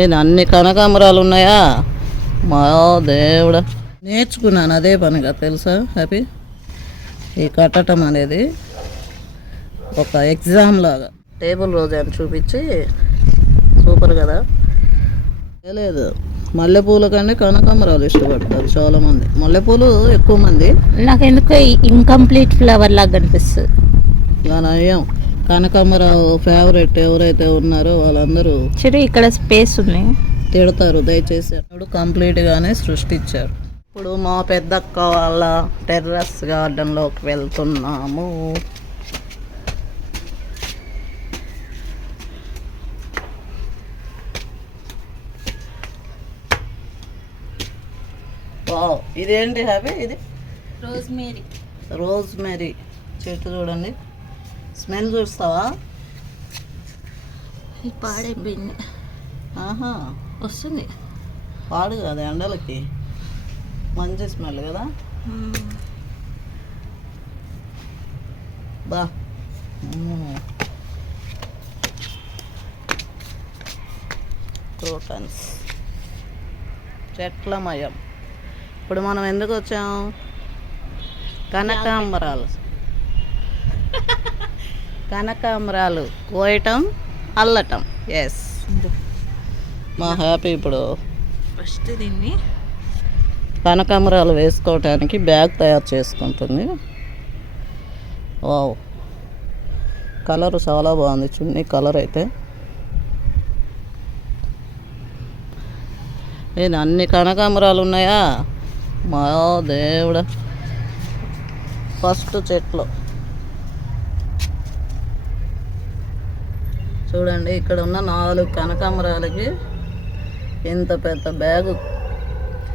ఏంది అన్ని కనకాంబరాలు ఉన్నాయా? మా దేవుడా, నేర్చుకున్నాను అదే పనిగా తెలుసా హ్యాపీ. ఈ కట్టడం అనేది ఒక ఎగ్జామ్ లాగా. టేబుల్ రోజా అని చూపించి సూపర్ కదా. లేదు, మల్లెపూల కంటే కనకాంబరాలు ఇష్టపడతారు చాలామంది. మల్లెపూలు ఎక్కువ మంది. నాకు ఎందుకో ఇన్కంప్లీట్ ఫ్లవర్ లాగా అనిపిస్తుంది. నయం కనకాంబరావు ఫేవరెట్ ఎవరైతే ఉన్నారో వాళ్ళందరూ చూడు ఇక్కడ స్పేస్ ఉంది. తిడతారు దయచేసి. అప్పుడు కంప్లీట్గానే సృష్టించారు. ఇప్పుడు మా పెద్దక్క వాళ్ళ టెర్రస్ గార్డెన్లోకి వెళ్తున్నాము. వావ్, ఇదేంటి హ్యాపీ? ఇది రోజ్మేరీ చెట్టు చూడండి. స్మెల్ చూస్తావా? పాడే బిన్ ఆహా, వస్తుంది. పాడు కదా, ఎండలకి మంచి స్మెల్ కదా. బా క్రోటన్స్ చెట్లమయం. ఇప్పుడు మనం ఎందుకు వచ్చాం? కనకాంబరాలు కనకాంబరాలు కోయటం, అల్లటం. ఎస్, మా హ్యాపీ ఇప్పుడు ఫస్ట్ దీన్ని కనకాంబరాలు వేసుకోవటానికి బ్యాగ్ తయారు చేసుకుంటుంది. వావ్, కలర్ చాలా బాగుంది. చున్నీ కలర్ అయితే ఏంది అన్ని కనకాంబరాలు ఉన్నాయా? మా దేవుడా, ఫస్ట్ చెట్లు చూడండి. ఇక్కడ ఉన్న 4 కనకాంబరాలకి ఇంత పెద్ద బ్యాగు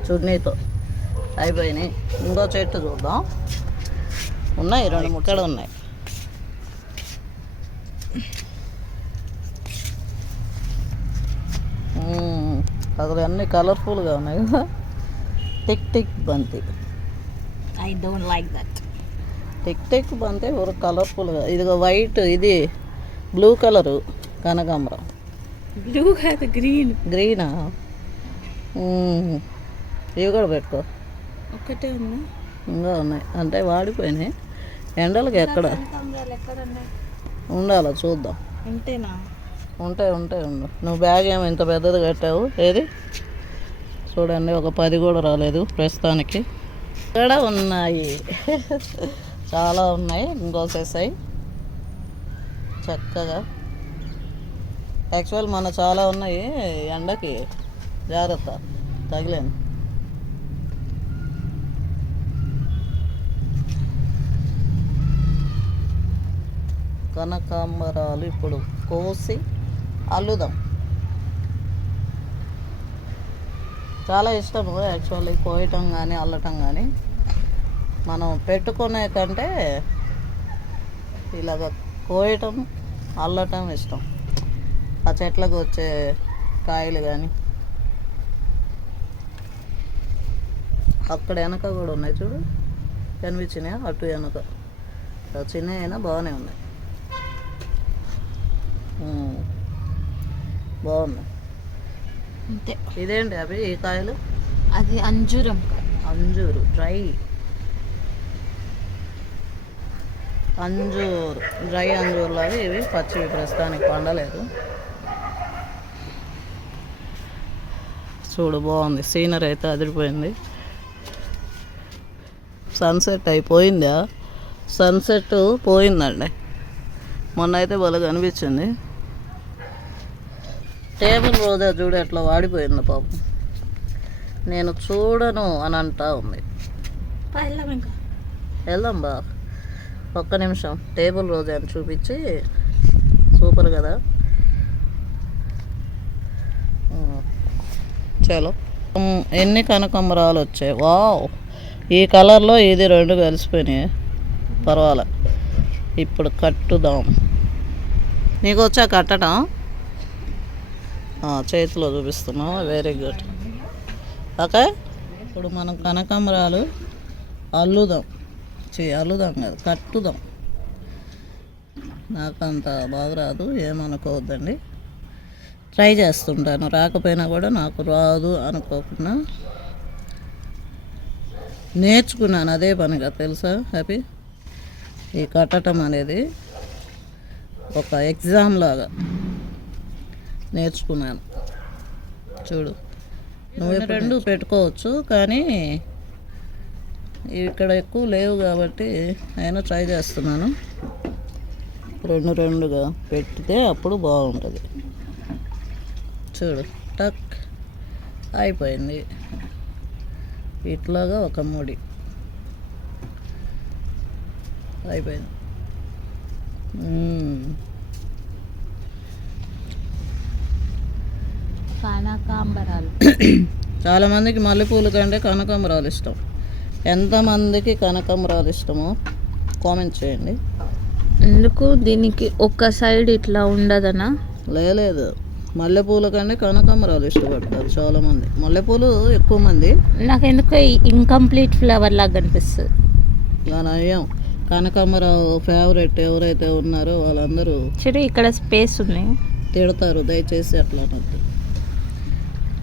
చున్నీతో అయిపోయినాయి. ఇంకో చెట్టు చూద్దాం. ఉన్నాయి 2 ముక్కలు ఉన్నాయి. అసలు అన్నీ కలర్ఫుల్గా ఉన్నాయి కదా. టిక్ టిక్ బంతి. I don't like that. Tick tick బంతి ఒక కలర్ఫుల్గా. ఇదిగో వైట్, ఇది బ్లూ కలరు కనకాంబరం. బ్లూ కాదు, గ్రీన్. గ్రీనా? ఇవి కూడా పెట్టుకో. ఒక్కటే ఉన్నా, ఇంకా ఉన్నాయి అంటే వాడిపోయినాయి. ఎండలకి ఎక్కడ ఉండాలో చూద్దాం. ఉంటేనా? ఉంటాయి ఉంటాయి ఉండు. నువ్వు బ్యాగ్ ఏమో ఇంత పెద్దది కట్టావు. ఏది చూడండి, ఒక 10 కూడా రాలేదు ప్రస్తుతానికి. ఇక్కడ ఉన్నాయి చాలా ఉన్నాయి. ఇంకోసేసాయి చక్కగా. యాక్చువల్ మన చాలా ఉన్నాయి. ఎండకి జాగ్రత్త తగిలేను. కనకాంబరాలు ఇప్పుడు కోసి అల్లుదాం. చాలా ఇష్టము యాక్చువల్లీ కోయటం కానీ అల్లటం కానీ. మనం పెట్టుకునే కంటే ఇలాగ కోయటం అల్లటం ఇష్టం. ఆ చెట్లకు వచ్చే కాయలు కానీ. అక్కడ వెనక కూడా ఉన్నాయి చూడు, కనిపించినాయి. అటు వెనక చిన్న అయినా బాగానే ఉన్నాయి. బాగున్నాయి అంతే. ఇదేంటి అవి ఈ కాయలు? అది అంజూరం. అంజూరు డ్రై అంజూరు, డ్రై అంజూరు లాగా. ఇవి పచ్చివి ప్రస్తుతానికి పండలేదు. చూడు బాగుంది. సీనరీ అయితే అదిరిపోయింది. సన్సెట్ అయిపోయిందా? సన్సెట్ పోయిందండి. మొన్న అయితే బాగా అనిపించింది. టేబుల్ రోజా చూడు ఎట్లా వాడిపోయింది పాపం. నేను చూడను అని అంటా ఉంది. వెళ్దాం బా, ఒక్క నిమిషం. టేబుల్ రోజా అని చూపించి సూపర్ కదా. చలో, ఎన్ని కనకాంబరాలు వచ్చాయి. వావ్, ఈ కలర్లో ఇది 2 కలిసిపోయినాయి. పర్వాలే. ఇప్పుడు కట్టుదాం. నీకు వచ్చా కట్టడం? చేతిలో చూపిస్తున్నావు. Very good. ఓకే, ఇప్పుడు మనం కనకాంబరాలు అల్లుదాం. అల్లుదాం కదా, కట్టుదాం. నాకంత బాగా రాదు, ఏమనుకోవద్దండి. ట్రై చేస్తుంటాను. రాకపోయినా కూడా నాకు రాదు అనుకోకుండా నేర్చుకున్నాను అదే పనిగా, తెలుసా హ్యాపీ. ఈ కట్టడం అనేది ఒక ఎగ్జామ్ లాగా నేర్చుకున్నాను. చూడు, నువ్వు రెండు పెట్టుకోవచ్చు, కానీ ఇక్కడ ఎక్కువ లేవు కాబట్టి అయినా ట్రై చేస్తున్నాను. రెండుగా పెడితే అప్పుడు బాగుంటుంది. చూడు, టక్ అయిపోయింది. ఇట్లాగా ఒక ముడి అయిపోయింది. కనకాంబరాలు. చాలామందికి మల్లెపూల కంటే కనకాంబరాలు ఇష్టం. ఎంతమందికి కనకాంబరాలు ఇష్టమో కామెంట్ చేయండి. ఎందుకు దీనికి ఒక సైడ్ ఇట్లా ఉండదనా? లేదు, మల్లెపూల కంటే కనకాంబరాలు ఇష్టపడతారు చాలామంది. మల్లెపూలు ఎక్కువ మంది. నాకు ఎందుకో ఇన్కంప్లీట్ ఫ్లవర్ లాగా కనిపిస్తుంది. అలా అయ్యాం. కనకాంబరావు ఫేవరెట్ ఎవరైతే ఉన్నారో వాళ్ళందరూ చూడు, ఇక్కడ స్పేస్ ఉంది. తిడతారు, దయచేసి అట్లా అనద్దు.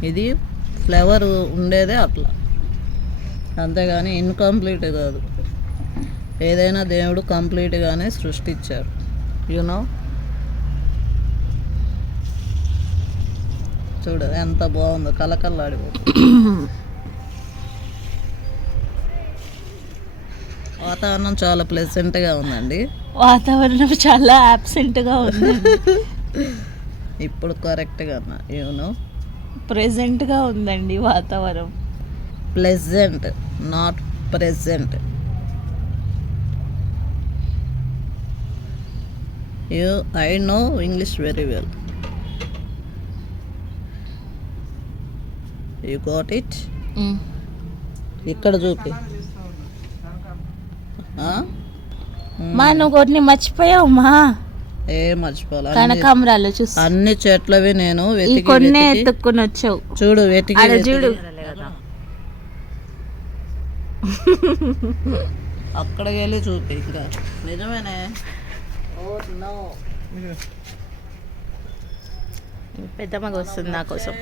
ఇది ఫ్లవర్ ఉండేదే అట్లా, అంతేగాని ఇన్కంప్లీట్ కాదు. ఏదైనా దేవుడు కంప్లీట్గానే సృష్టించాడు. యూనో, చూడు ఎంత బాగుందో, కలకల్లాడిపోతుంది. వాతావరణం చాలా ప్లెజెంట్గా ఉందండి. వాతావరణం చాలా యాబ్సెంట్గా ఉంది. ఇప్పుడు కరెక్ట్గా అన్నా, యూనో, ప్రెజెంట్గా ఉందండి వాతావరణం. Pleasant, not present. I know English very well. You got it. ఇక్కడ చూపి. మా నువ్వు కొన్ని మర్చిపోయావు మా. ఏ మర్చిపోవాలి? కనకాంబరాలు చూసి అన్ని చెట్లవి నేను కొన్నే ఎత్తుక్కుని వచ్చావు. చూడు, వెతికి చూడు, అక్కడికి వెళ్ళి చూపి. ఇంకా నిజమేనే. ఓ నో, పెద్దమ్మగా వస్తుంది నా కోసం.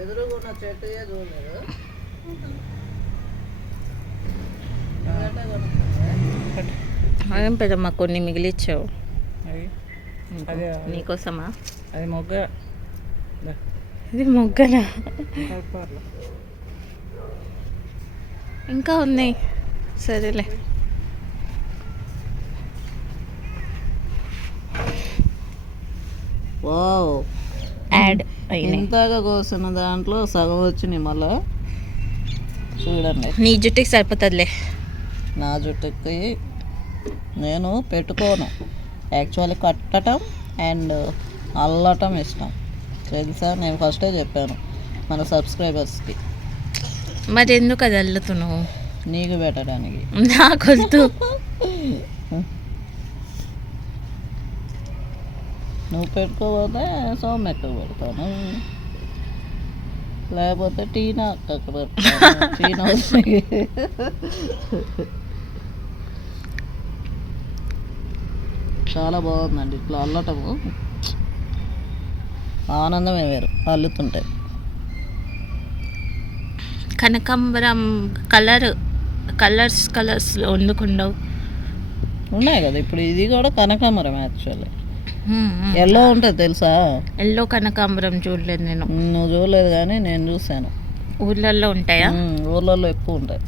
ఎదురుగున్న చెట్టు చూడలేదు. ఏం పెద్దమ్మ, కొన్ని మిగిలిచ్చావు. నీకోసమా? అది మొగ్గ. ఇది మొగ్గనా? ఇంకా ఉన్నాయి. సరేలే. వావ్, యాడ్ అయినాయి. ఇంతగా కోసిన దాంట్లో సగం వచ్చినాయి. మళ్ళా చూడండి. నీ జుట్టుకి సరిపోతుందిలే. నా జుట్టుకి నేను పెట్టుకోను. యాక్చువల్లీ కట్టడం అండ్ అల్లటం ఇష్టం, తెలుసా. నేను ఫస్టే చెప్పాను మన సబ్స్క్రైబర్స్కి. మరి ఎందుకు అది అల్లుతున్నావు? నీకు పెట్టడానికి. నాకొద్దు. నువ్వు పెట్టుకోకపోతే సౌమ్యకు పెడతాను, లేకపోతే టీనా అక్కకు పెడతాను. టీనా చాలా బాగుందండి ఇట్లా అల్లటము. ఆనందమే వేరు అల్లుతుంటే. కనకాంబరం కలర్స్లో వండుకుండవు ఉన్నాయి కదా. ఇప్పుడు ఇది కూడా కనకాంబరం యాక్చువల్లీ. ఎల్లో ఉంటుంది తెలుసా. ఎల్లో కనకాంబరం చూడలేదు నేను. నువ్వు చూడలేదు కానీ నేను చూసాను. ఊర్లలో ఉంటాయా? ఊర్లలో ఎక్కువ ఉంటాయి.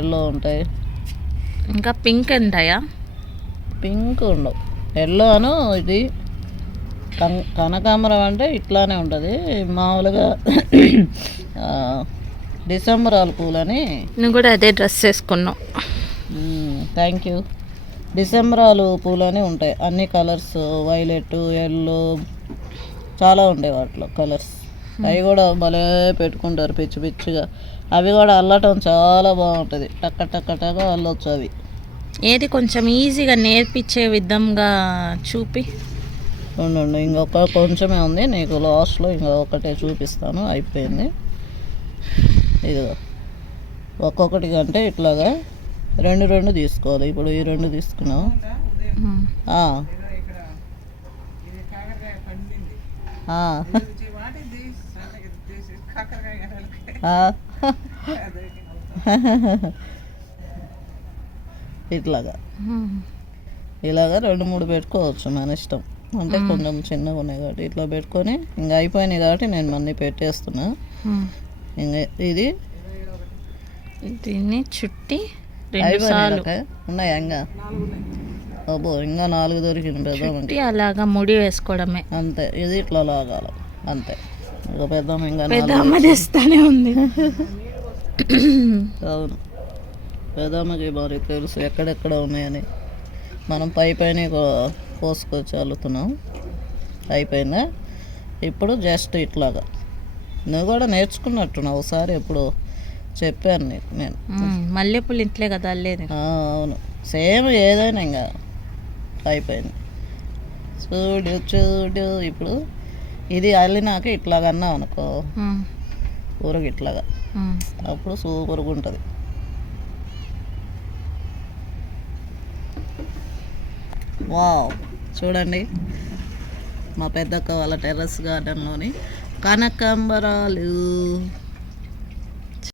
ఎల్లో ఉంటాయి, ఇంకా పింక్ ఉంటాయా? పింక్ ఉండవు. ఎల్లో అను. ఇది కనకాంబరం అంటే ఇట్లానే ఉంటుంది మామూలుగా. డిసెంబరాల పూలని. నువ్వు కూడా అదే డ్రెస్ వేసుకున్నావు. Thank you. డిసెంబరాలు పూలని ఉంటాయి, అన్ని కలర్స్, వైలెట్, ఎల్లో, చాలా ఉంటాయి వాటిలో కలర్స్. అవి కూడా భలే పెట్టుకుంటారు పిచ్చి పిచ్చిగా. అవి కూడా అల్లటం చాలా బాగుంటుంది. టక్క టక్క టక్క అల్లొచ్చు అవి. ఏది కొంచెం ఈజీగా నేర్పించే విధంగా చూపి. ఉండు, ఇంకొక కొంచెమే ఉంది నీకు. లాస్ట్లో ఇంకొకటే చూపిస్తాను. అయిపోయింది. ఇదిగో ఒక్కొక్కటి కంటే ఇట్లాగా రెండు తీసుకోవాలి. ఇప్పుడు ఈ రెండు తీసుకున్నావు. ఆ. ఆ. ఇట్లాగా ఇలాగా 2-3 పెట్టుకోవచ్చు మన ఇష్టం. అంటే కొంచెం చిన్నగా ఉన్నాయి కాబట్టి ఇట్లా పెట్టుకొని ఇంకా అయిపోయినాయి కాబట్టి నేను మళ్ళీ పెట్టేస్తున్నా. ఇంకా ఇది దీన్ని చుట్టి 2 అయిపోయినాయి సార్లు అక్క. ఉన్నాయా ఇంకా? అబ్బో ఇంకా 4 దొరికింది పెద్దమ్మకి. చుట్టి అలాగా ముడి వేసుకోవడమే. అంతే, ఇది ఇట్లా లాగాలి అంతే. ఇక పెద్దమ్మ ఇంకా పెద్దమ్మ చేస్తానే ఉంది. అవును, పెద్దమ్మకి మరి తెలుసు ఎక్కడెక్కడ ఉన్నాయని. మనం పైన కోసుకొచ్చి అల్లుతున్నాం. అయిపోయిందా? ఇప్పుడు జస్ట్ ఇట్లాగా నువ్వు కూడా నేర్చుకున్నట్టున్నావు ఒకసారి ఎప్పుడు చెప్పాను నీకు నేను. మల్లెపూలు ఇంట్లే కదా అల్లేది. అవును, సేమ్ ఏదైనా ఇంకా అయిపోయింది. చూడు చూడు, ఇప్పుడు ఇది అల్లినాక ఇట్లాగన్నా అనుకో ఊరకి ఇట్లాగా, అప్పుడు సూపర్గా ఉంటుంది. వావ్, చూడండి మా పెద్దక్క వాళ్ళ టెర్రస్ గార్డెన్లోని కనకాంబరాలు.